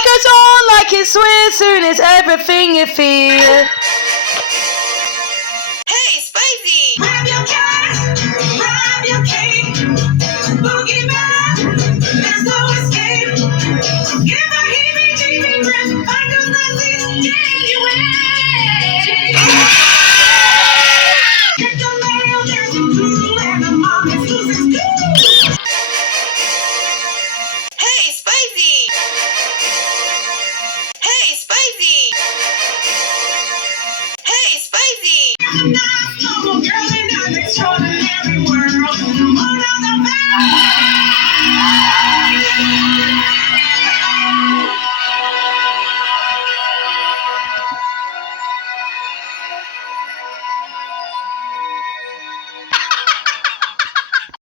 What goes on like it's weird, soon it's everything you feel. Hey, Spicy! Grab your cat, grab your cape, boogie man, there's no escape. Give a heebie-jeebie grip, find a nothing, yeah, you in. Get the mail, there's a pool, and the mom is losing school. Hey, Spicy! Hey, Spicy! Hey, Spicy! There's a nice little girl in an extraordinary world.